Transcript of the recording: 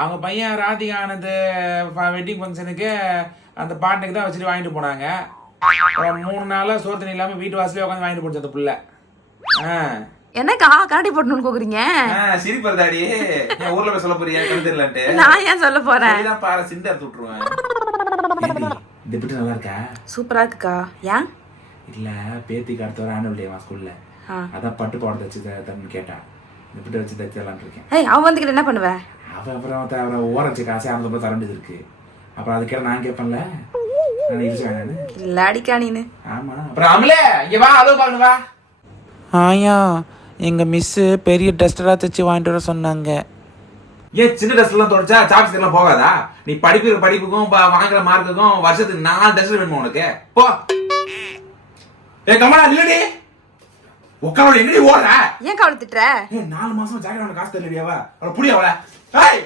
அவங்க பையன் ராதிகா ஆனந்த் வெட்டிங் ஃபங்க்ஷனுக்கு அந்த பாட்டுக்கு தான் வச்சுட்டு வாங்கிட்டு போனாங்க. 3 நாளா சோறு தண்ணி இல்லாம வீட்டு வாசலே உட்காந்து வாங்கிட்டு போச்சு அந்த புள்ள. என்னக்கா கரடி போட்டணும்னு கோக்குறீங்க? சிரிப்பதாடி என் ஊர்ல போய் சொல்ல போறியா தெரியலன்ட்டு நான் ஏன் சொல்ல போறேன்? இதான் பாரு சிண்டை எடுத்து விட்டுருவேன். இந்த பிட்டு நல்லா இருக்கா? சூப்பரா இருக்குக்கா. ஏன் இல்ல பேத்திக்கு அடுத்த வர ஆனுவல் டேவா ஸ்கூல்ல, அதான் பட்டு பாடம் தச்சு தரணும்னு கேட்டா. இந்த பிட்டு வச்சு தச்சலான் இருக்கேன். ஏய் அவன் வந்துக்கிட்டு என்ன பண்ணுவ? அவன் அப்புறம் ஓரச்சு காசு அவன் தர வேண்டியது இருக்கு. அப்புறம் அதுக்கே நான் கேட்பேன்ல, நான் இடிச்சு வேணான்னு இல்ல அடிக்கா நீனு. ஆமா அப்புறம் அமலே இங்க வா, அதோ பாருங்க வா. ஆயா எங்க மிஸ் பெரிய டஸ்டரா தச்சு வாங்கிட்டு வர சொன்னாங்க. ஏன் சின்ன டஸ்ட் எல்லாம் தொடச்சா சாப்ஸ்க்கு எல்லாம் போகாதா? நீ படிப்புக்கும் வாங்குற மார்க்குக்கும் வருஷத்துக்கு 4 டஸ்ட் வேணுமா உனக்கு? போ. ஏ கமலா நில்லடி. உட்காரோட எங்கடி ஓடுற? ஏன் கவலை திட்டுற? 4 மாசம் ஜாக்கெட் காசு தெரியலையாவா? அவளை புடியா அவளை. ஏய்